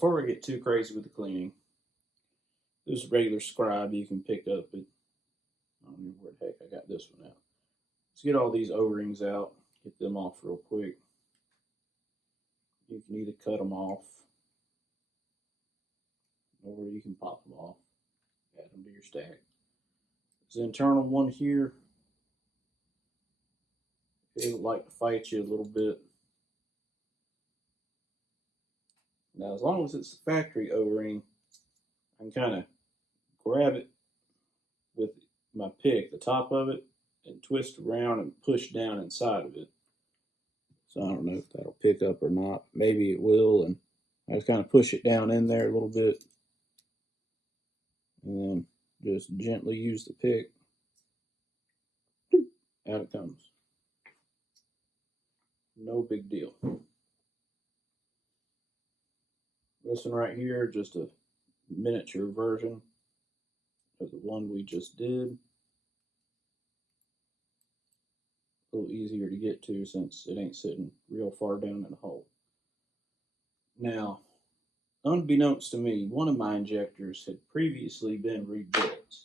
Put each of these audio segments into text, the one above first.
before we get too crazy with the cleaning, this regular scribe you can pick up at, I don't know where the heck I got this one out. Let's get all these O-rings out, get them off real quick. You can either cut them off, or you can pop them off, add them to your stack. There's the internal one here. It would like to fight you a little bit. Now, as long as it's the factory O-ring, I can kind of grab it with my pick, the top of it, and twist around and push down inside of it. So I don't know if that'll pick up or not. Maybe it will, and I just kind of push it down in there a little bit, and then just gently use the pick. Out it comes. No big deal. This one right here, just a miniature version of the one we just did. A little easier to get to since it ain't sitting real far down in the hole. Now, unbeknownst to me, one of my injectors had previously been rebuilt.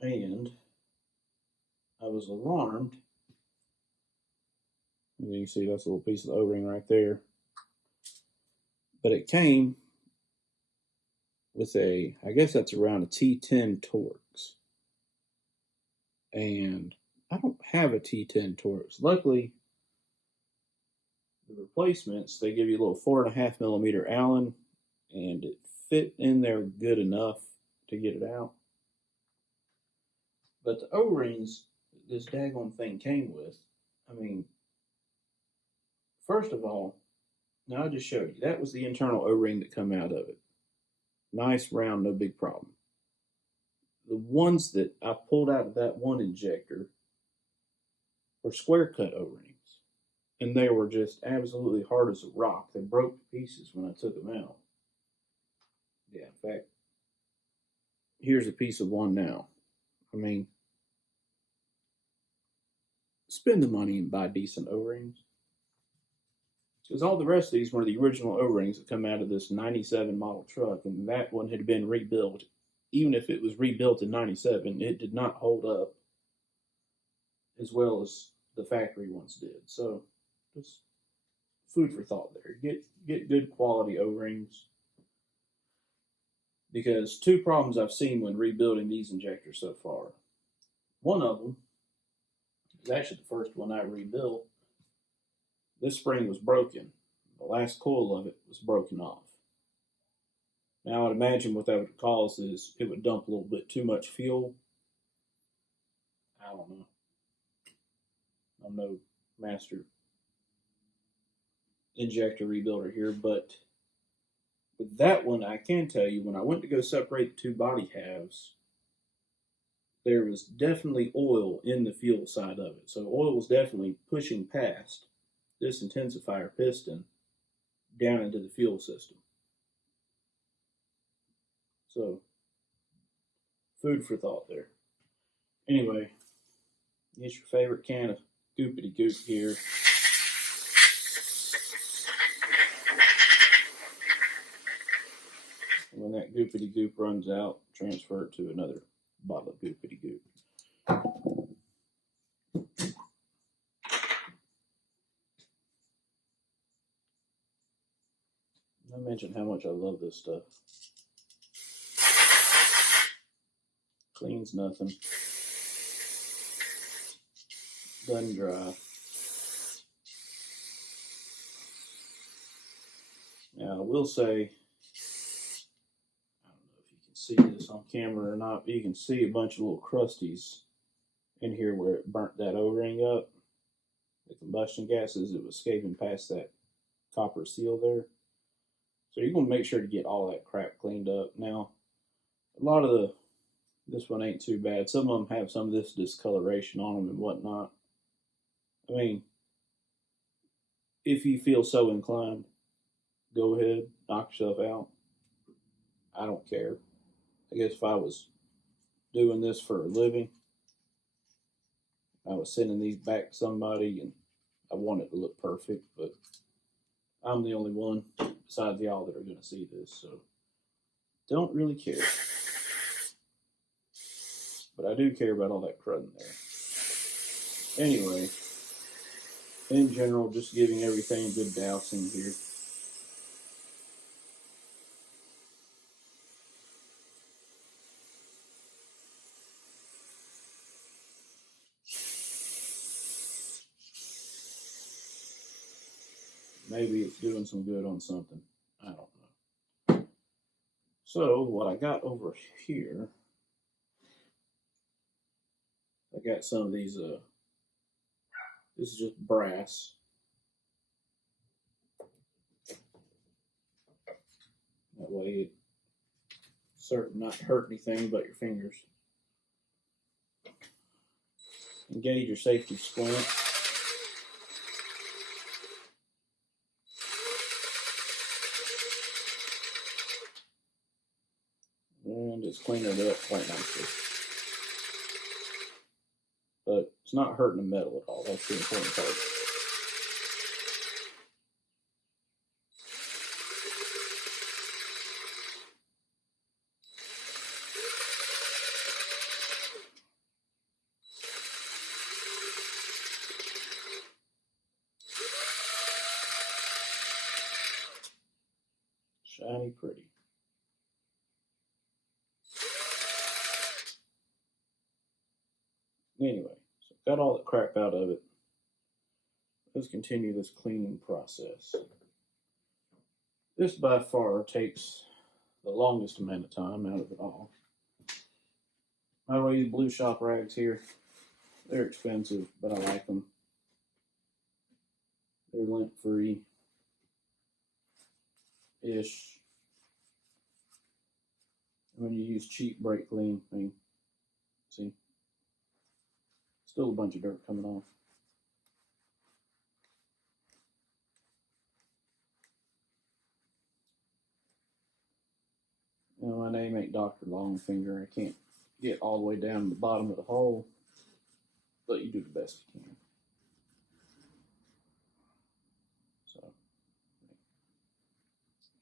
And I was alarmed. You can see that's a little piece of the O-ring right there. But it came with a, I guess that's around a T10 Torx. And I don't have a T10 Torx. Luckily, the replacements, they give you a little 4.5 millimeter Allen, and it fit in there good enough to get it out. But the O-rings this daggone thing came with, I mean, first of all, now I just showed you, that was the internal O-ring that come out of it. Nice, round, no big problem. The ones that I pulled out of that one injector were square cut O-rings. And they were just absolutely hard as a rock. They broke to pieces when I took them out. Yeah, in fact, here's a piece of one now. I mean, spend the money and buy decent O-rings. Because all the rest of these were the original O-rings that come out of this 97 model truck, and that one had been rebuilt. Even if it was rebuilt in 97, it did not hold up as well as the factory ones did. So, just food for thought there. Get good quality O-rings. Because two problems I've seen when rebuilding these injectors so far. One of them is actually the first one I rebuilt. This spring was broken. The last coil of it was broken off. Now I would imagine what that would cause is it would dump a little bit too much fuel. I don't know. I'm no master injector rebuilder here, but with that one, I can tell you, when I went to go separate the two body halves, there was definitely oil in the fuel side of it. So oil was definitely pushing past this intensifier piston down into the fuel system. So, food for thought there. Anyway, get your favorite can of goopity goop here. And when that goopity goop runs out, transfer it to another bottle of goopity goop. I mentioned how much I love this stuff. Cleans nothing. Doesn't dry. Now, I will say, I don't know if you can see this on camera or not, but you can see a bunch of little crusties in here where it burnt that O-ring up. The combustion gases that was escaping past that copper seal there. So you're going to make sure to get all that crap cleaned up. Now, a lot of this one ain't too bad. Some of them have some of this discoloration on them and whatnot. I mean, if you feel so inclined, go ahead, knock yourself out. I don't care. I guess if I was doing this for a living, I was sending these back to somebody and I want it to look perfect, but I'm the only one besides y'all that are going to see this, so don't really care. But I do care about all that crud in there. Anyway, in general, just giving everything a good dousing here. Maybe it's doing some good on something. I don't know. So what I got over here, I got some of these, this is just brass. That way it's certain not to hurt anything but your fingers. Engage your safety splint. And just clean it up quite nicely. But it's not hurting the metal at all. That's the important part. Shiny pretty. Anyway, so got all the crap out of it. Let's continue this cleaning process. This by far takes the longest amount of time out of it all. By the way, these blue shop rags here, they're expensive, but I like them. They're lint-free-ish. When you use cheap brake clean, I mean, see, still a bunch of dirt coming off. You know, my name ain't Dr. Longfinger. I can't get all the way down to the bottom of the hole, but you do the best you can. So,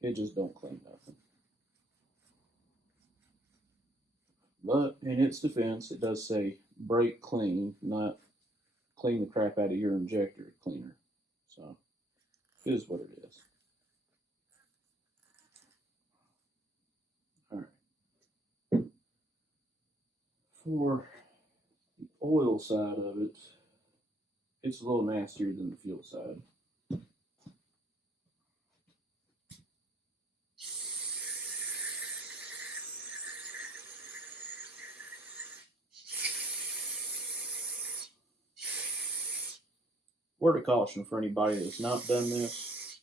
it just don't clean nothing. But in its defense, it does say brake clean, not clean the crap out of your injector cleaner. So, it is what it is. Alright. For the oil side of it, it's a little nastier than the fuel side. Word of caution for anybody that's not done this.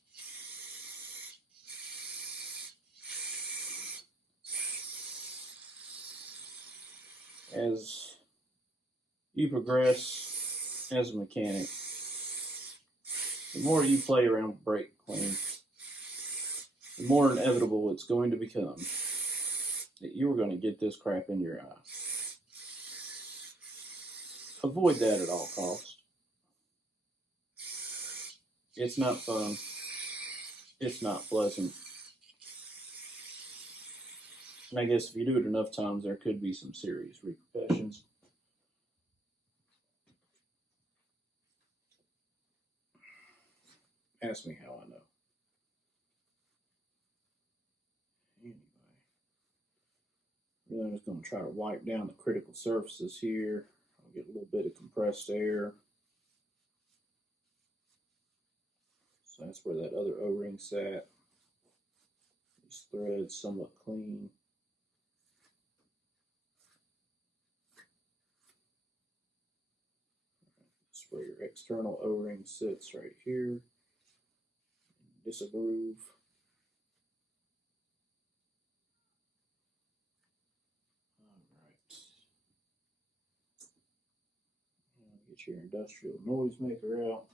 As you progress as a mechanic, the more you play around with brake clean, the more inevitable it's going to become that you are going to get this crap in your eye. Avoid that at all costs. It's not fun. It's not pleasant. And I guess if you do it enough times, there could be some serious repercussions. Ask me how I know. Anyway, really, I'm just going to try to wipe down the critical surfaces here. I'll get a little bit of compressed air. So that's where that other O-ring sat. These threads somewhat clean. That's where your external O-ring sits right here. Disapprove. Alright. Get your industrial noisemaker out.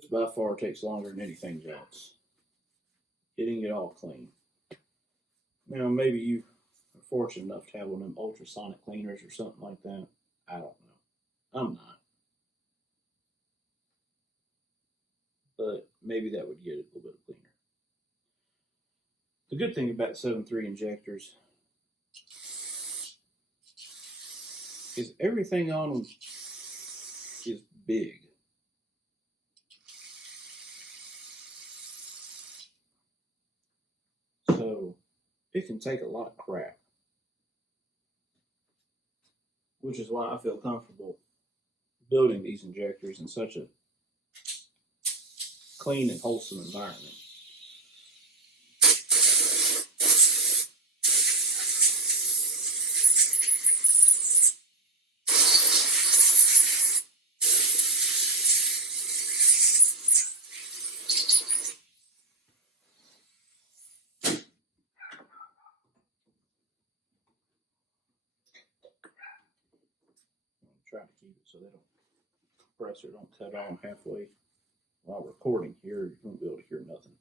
This by far takes longer than anything else. Getting it all clean. Now, maybe you are fortunate enough to have one of them ultrasonic cleaners or something like that. I don't know. I'm not. But maybe that would get it a little bit cleaner. The good thing about 7.3 injectors is everything on them is big. So it can take a lot of crap, which is why I feel comfortable building these injectors in such a clean and wholesome environment. Try to keep it so they don't compressor don't cut on halfway while recording here. You won't be able to hear nothing.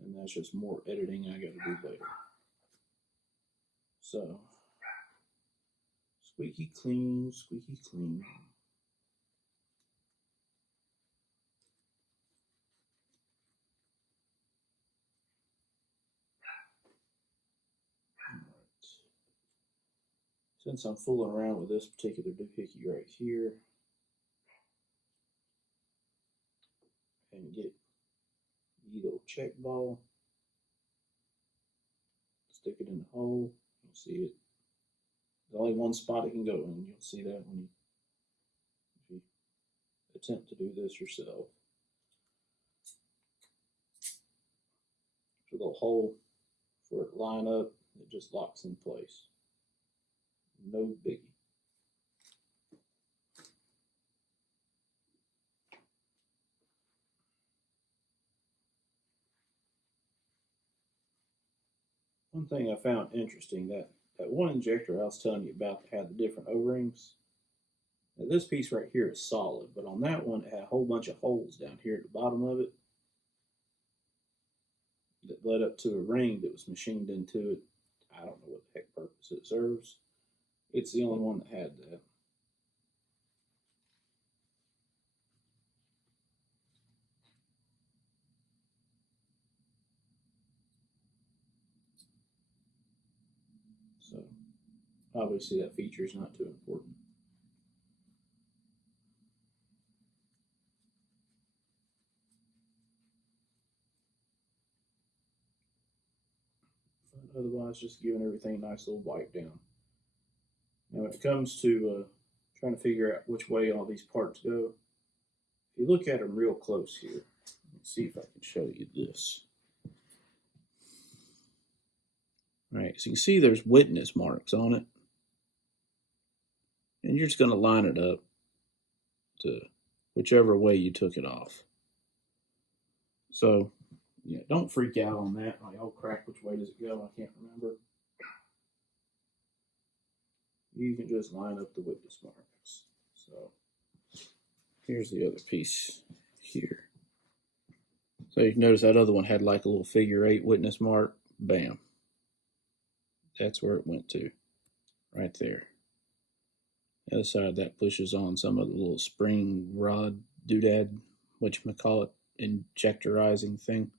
And that's just more editing I got to do later. So, squeaky clean, squeaky clean. Since I'm fooling around with this particular doohickey right here, and get the little check ball, stick it in the hole, you'll see it. There's only one spot it can go in. You'll see that when you attempt to do this yourself. There's a little hole for it to line up, it just locks in place. No biggie. One thing I found interesting, that one injector I was telling you about that had the different O-rings. Now this piece right here is solid, but on that one it had a whole bunch of holes down here at the bottom of it that led up to a ring that was machined into it. I don't know what the heck purpose it serves. It's the only one that had that. So, obviously that feature is not too important. But otherwise, just giving everything a nice little wipe down. Now, when it comes to trying to figure out which way all these parts go, if you look at them real close here, let's see if I can show you this. All right, so you can see there's witness marks on it. And you're just going to line it up to whichever way you took it off. So, yeah, don't freak out on that. Like, oh crap, which way does it go? I can't remember. You can just line up the witness marks. So, here's the other piece here. So you can notice that other one had like a little figure 8 witness mark. Bam. That's where it went to. Right there. The other side that pushes on some of the little spring rod doodad, whatchamacallit, injectorizing thing.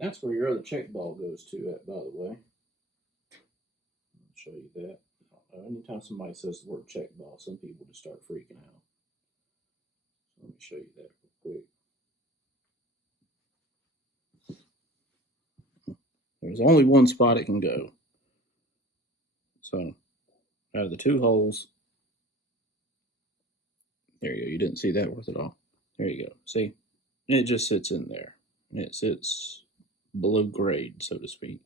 That's where your other check ball goes to, by the way. I'll show you that. Anytime somebody says the word check ball, some people just start freaking out. So let me show you that real quick. There's only one spot it can go. So, out of the 2 holes, there you go. You didn't see that worth it all. There you go. See? And it just sits in there. And it sits below grade, so to speak.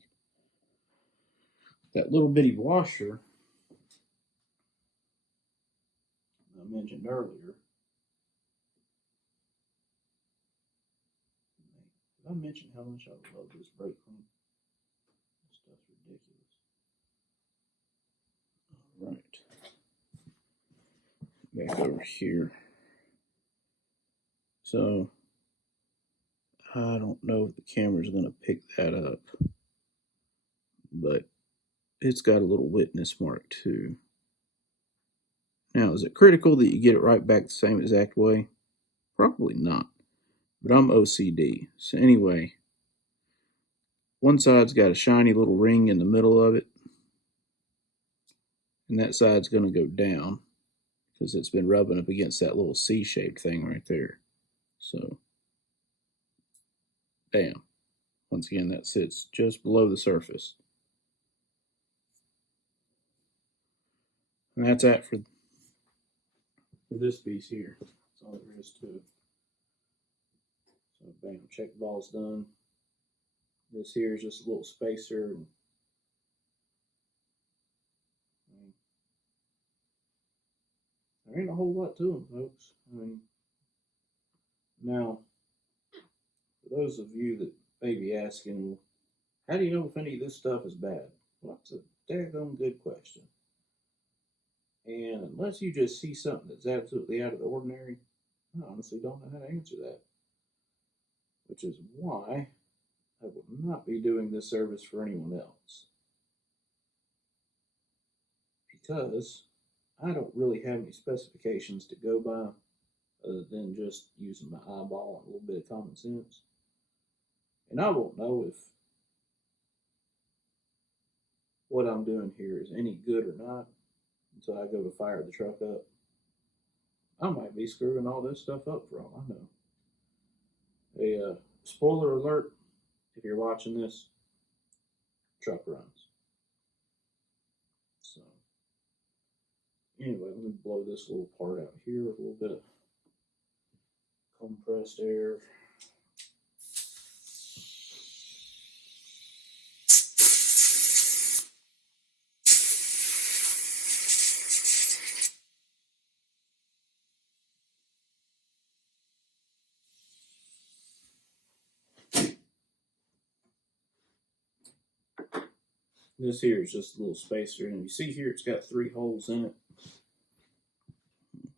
That little bitty washer I mentioned earlier. Did I mention how much I love this brake clean? This stuff's ridiculous. All right. back over here. So I don't know if the camera's going to pick that up, but it's got a little witness mark too. Now, is it critical that you get it right back the same exact way? Probably not, but I'm OCD. So anyway, one side's got a shiny little ring in the middle of it, and that side's going to go down because it's been rubbing up against that little C-shaped thing right there. So, bam. Once again, that sits just below the surface. And that's that for this piece here. That's all there is to it. So, bam, check ball's done. This here is just a little spacer. And there ain't a whole lot to them, folks. I mean, now, for those of you that may be asking, how do you know if any of this stuff is bad? Well, that's a daggone good question. And unless you just see something that's absolutely out of the ordinary, I honestly don't know how to answer that. Which is why I will not be doing this service for anyone else. Because I don't really have any specifications to go by other than just using my eyeball and a little bit of common sense. And I won't know if what I'm doing here is any good or not until I go to fire the truck up. I might be screwing all this stuff up for all I know. A spoiler alert, if you're watching this, truck runs. So, anyway, let me blow this little part out here with a little bit of compressed air. This here is just a little spacer, and you see here it's got 3 holes in it.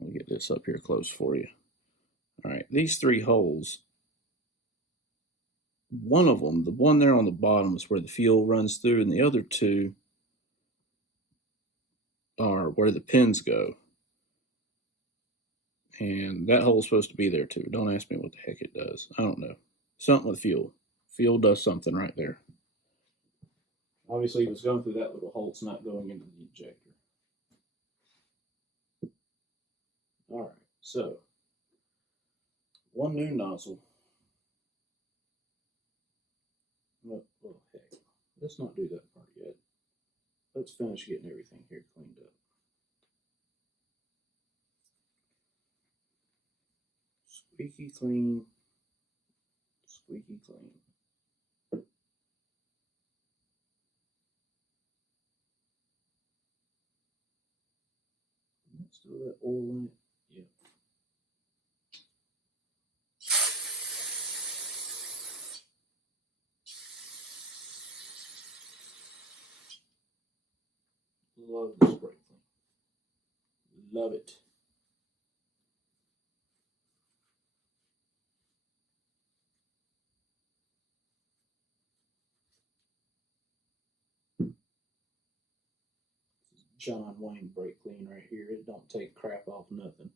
Let me get this up here close for you. All right, these 3 holes, one of them, the one there on the bottom, is where the fuel runs through, and the other 2 are where the pins go. And that hole's supposed to be there too. Don't ask me what the heck it does. I don't know. Something with fuel. Fuel does something right there. Obviously, if it's going through that little hole, it's not going into the injector. All right, so 1 new nozzle. Well, heck, let's not do that part yet. Let's finish getting everything here cleaned up. Squeaky clean. Squeaky clean. Still that oil in it? Yeah. Love the spray clean. Love it. John Wayne brake clean right here. It don't take crap off nothing.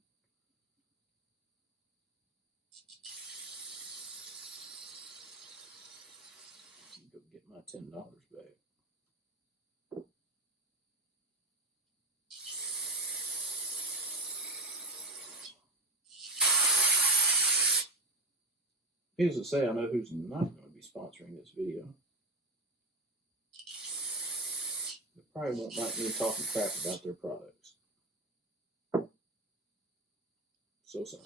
Go get my $10 back. Needless to say, I know who's not going to be sponsoring this video. They probably won't like me talking crap about their products. So sorry.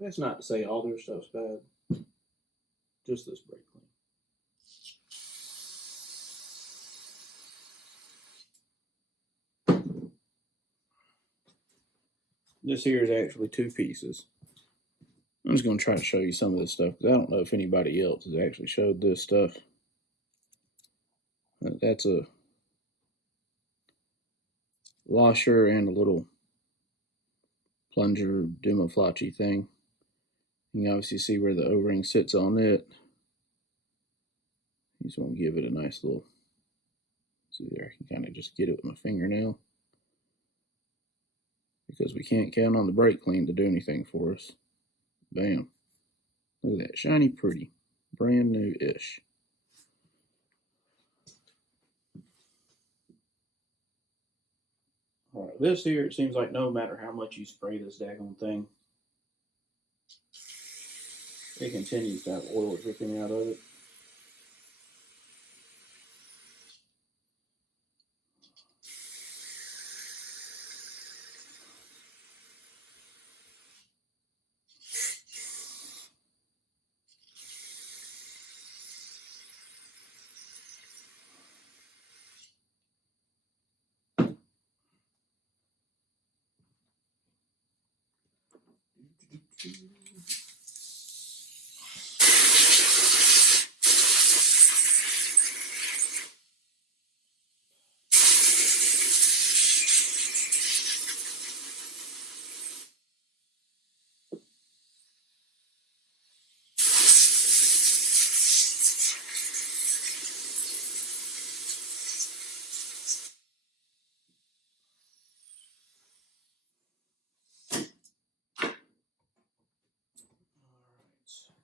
That's not to say all their stuff's bad. Just this brake clean. This here is actually 2 pieces. I'm just going to try to show you some of this stuff because I don't know if anybody else has actually showed this stuff. That's a washer and a little plunger demoflauchy thing. You can obviously see where the O-ring sits on it. You just want to give it a nice little, see there, I can kind of just get it with my fingernail because we can't count on the brake clean to do anything for us. Bam. Look at that, shiny pretty, brand new-ish. All right, this here, it seems like no matter how much you spray this daggone thing, it continues to have oil dripping out of it.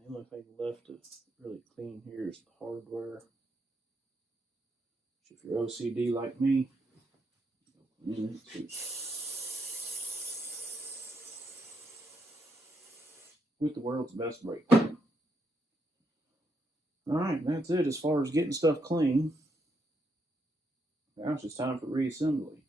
The only thing left to really clean here is the hardware. If you're OCD like me, clean it too. With the world's best brake. Alright, that's it as far as getting stuff clean. Now it's just time for reassembly.